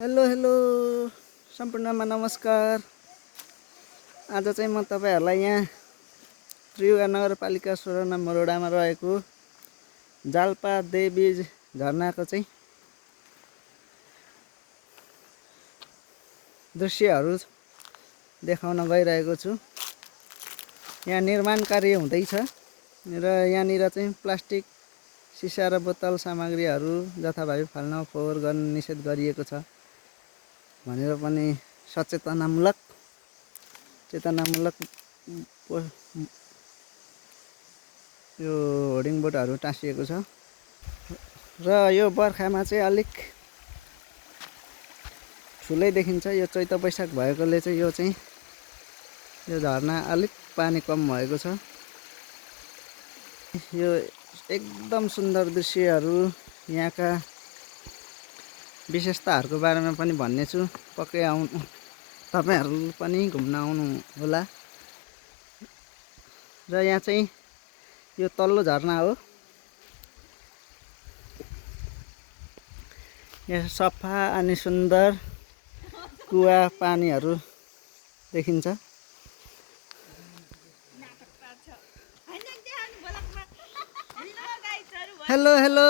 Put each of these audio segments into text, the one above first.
Hello hello सम्पूर्णमा नमस्कार। आज चाहिँ म तपाईहरुलाई यहाँ त्रियुगा नगरपालिका 16 नम्बर वडामा रहेको जाल्पा देवी झरनाको चाहिँ दृश्यहरू देखाउन गइरहेको छु। यहाँ निर्माण कार्य हुँदैछ र यहाँनिर चाहिँ प्लास्टिक सिसा र बोतल सामग्रीहरू जथाभावी फाल्न फोहोर गर्न निषेध गरिएको छ भनेर पनि चेतनामूलक यो होर्डिङ बोर्डहरू टाँसिएको छ र यो बर्खामा चाहिँ अलिक ठुलै देखिन्छ। यो चैत वैशाख भएकोले चाहिँ यो झरना अलिक पानी कम भएको छ। यो एकदम सुन्दर दृश्यहरू यहाँका विशेषताहरूको बारेमा पनि भन्नेछु। पक्कै आउनु तपाईहरु पनि घुम्न आउनु होला। र यहाँ चाहिँ यो तल्लो झरना हो। यहाँ सफा अनि सुन्दर कुवा पानीहरू देखिन्छ। हेलो हेलो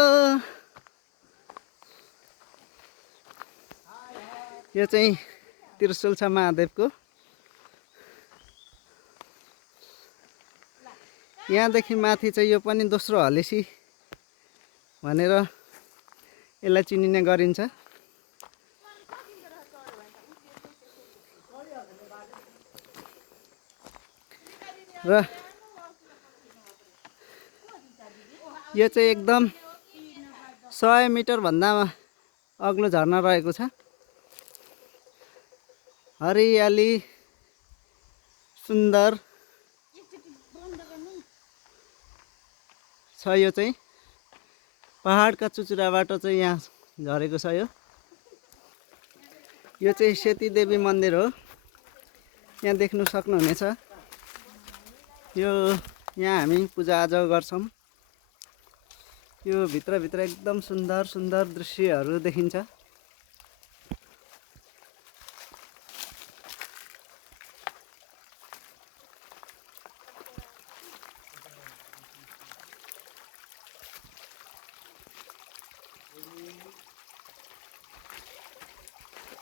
यो चाहिँ त्रिशूल छ महादेवको। यहाँदेखि माथि चाहिँ यो पनि दोस्रो हलेसी भनेर यसलाई चिनिने गरिन्छ। र यो चाहिँ एकदम 100 मिटर भन्दा अग्लो झरना रहेको छ। हरियाली सुन्दर छ। यो चाहिँ पहाडका चुचुराबाट चाहिँ यहाँ झरेको छ। यो चाहिँ सेती देवी मन्दिर हो। यहाँ देख्नु सक्नुहुनेछ। यो यहाँ हामी पूजाआजा गर्छौं। यो भित्र एकदम सुन्दर सुन्दर दृश्यहरू देखिन्छ।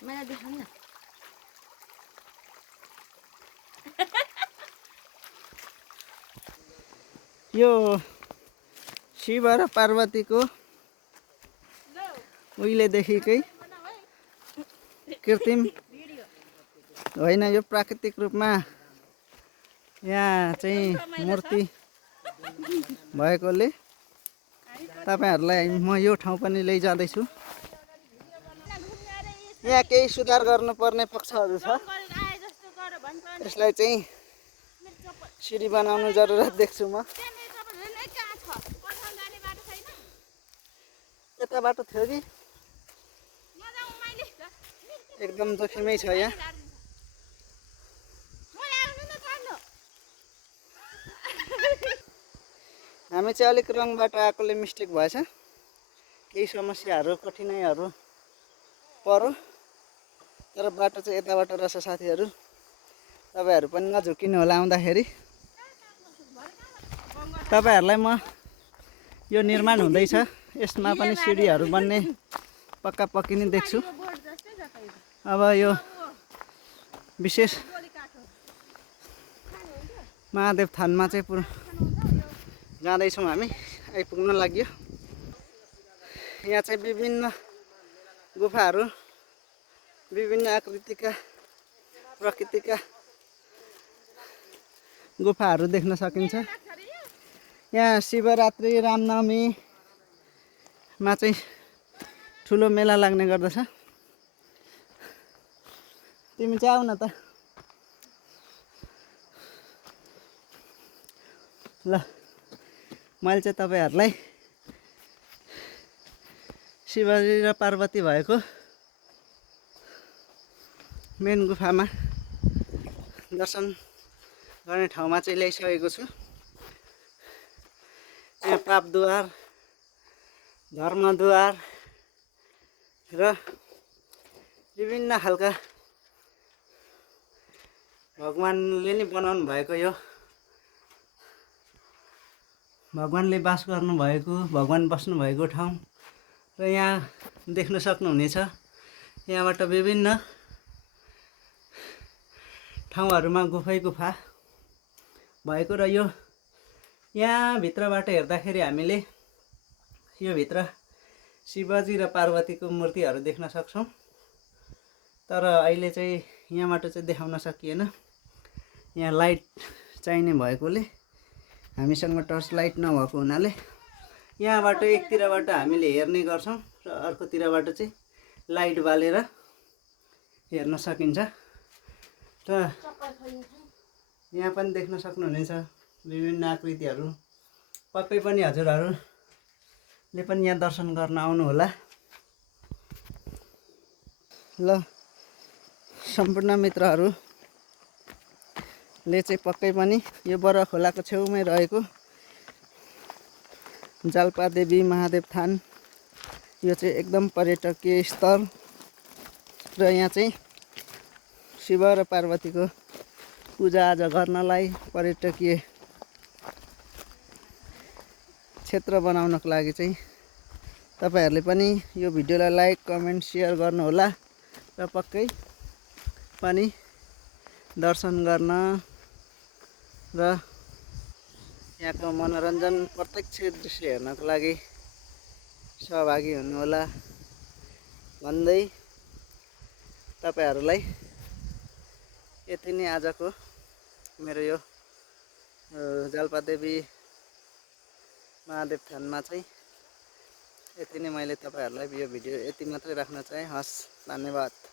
मलाई देखाउन। यो शिव र पार्वतीको उहिलेदेखिकै कृत्रिम होइन, यो प्राकृतिक रूपमा यहाँ चाहिँ मूर्ति भएकोले तपाईहरुलाई म यो ठाउँ पनि लैजाँदैछु। यहाँ केही सुधार गर्नुपर्ने पक्षहरू छ। यसलाई चाहिँ सिडी बनाउनु जरुरत देख्छु म। यता बाटो थियो कि एकदम जोखिमै छ। यहाँ हामी चाहिँ अलिक रङबाट आएकोले मिस्टेक भएछ। केही समस्याहरू कठिनाइहरू पर्यो, तर बाटो चाहिँ यताबाट रहेछ साथीहरू। तपाईहरु पनि नझुकिनु होला आउँदाखेरि। तपाईहरुलाई म यो निर्माण हुँदैछ यसमा पनि सिडीहरू बन्ने पक्का पक्की नै देख्छु। अब यो विशेष महादेव थानमा चाहिँ जाँदैछौँ हामी। आइपुग्न लाग्यो। यहाँ चाहिँ विभिन्न गुफाहरू, विभिन्न आकृतिका प्रकृतिका गुफाहरू देख्न सकिन्छ। यहाँ शिवरात्रि रामनवमीमा चाहिँ ठुलो मेला लाग्ने गर्दछ। तिमी चाहिँ आउ न त। ल मैले चाहिँ तपाईहरुलाई शिवजी र पार्वती भएको मेन गुफामा दर्शन गर्ने ठाउँमा चाहिँ ल्याइसकेको छु। यहाँ पापद्वार, धर्मद्वार र विभिन्न खालका भगवानले नै बनाउनु भएको यो भगवानले बास गर्नुभएको भगवान बस्नुभएको ठाउँ र यहाँ देख्न सक्नुहुनेछ यहाँबाट विभिन्न ठाउँहरूमा गुफा भएको र यो यहाँ भित्रबाट हेर्दाखेरि हामीले यो भित्र शिवजी र पार्वतीको मूर्तिहरू देख्न सक्छौँ तर अहिले चाहिँ यहाँबाट चाहिँ देखाउन सकिएन यहाँ लाइट चाहिने भएकोले हामीसँग टर्च लाइट नभएको हुनाले यहाँबाट एकतिरबाट हामीले हेर्ने गर्छौँ र अर्कोतिरबाट चाहिँ लाइट बालेर हेर्न सकिन्छ र यहाँ पनि देख्न सक्नुहुनेछ विभिन्न आकृतिहरू पक्कै पनि हजुरहरूले पनि यहाँ दर्शन गर्न आउनुहोला ल सम्पूर्ण मित्रहरूले चाहिँ पक्कै पनि यो बरुवा खोलाको छेउमै रहेको जाल्पादेवी महादेव थान यो चाहिँ एकदम पर्यटकीय स्थल र यहाँ चाहिँ शिव र पार्वतीको पूजाआजा गर्नलाई पर्यटकीय क्षेत्र बनाउनको लागि चाहिँ तपाईहरूले पनि यो भिडियोलाई लाइक कमेन्ट सेयर गर्नुहोला र पक्कै पनि दर्शन गर्न र यहाँको मनोरञ्जन प्रत्यक्ष दृश्य हेर्नको लागि सहभागी हुनुहोला भन्दै तपाईहरूलाई यति नै आजको मेरो यो जाल्पादेवी महादेव थानमा चाहिँ यति नै मैले तपाईहरूलाई यो भिडियो यति मात्रै राख्न चाहे। हस्, धन्यवाद।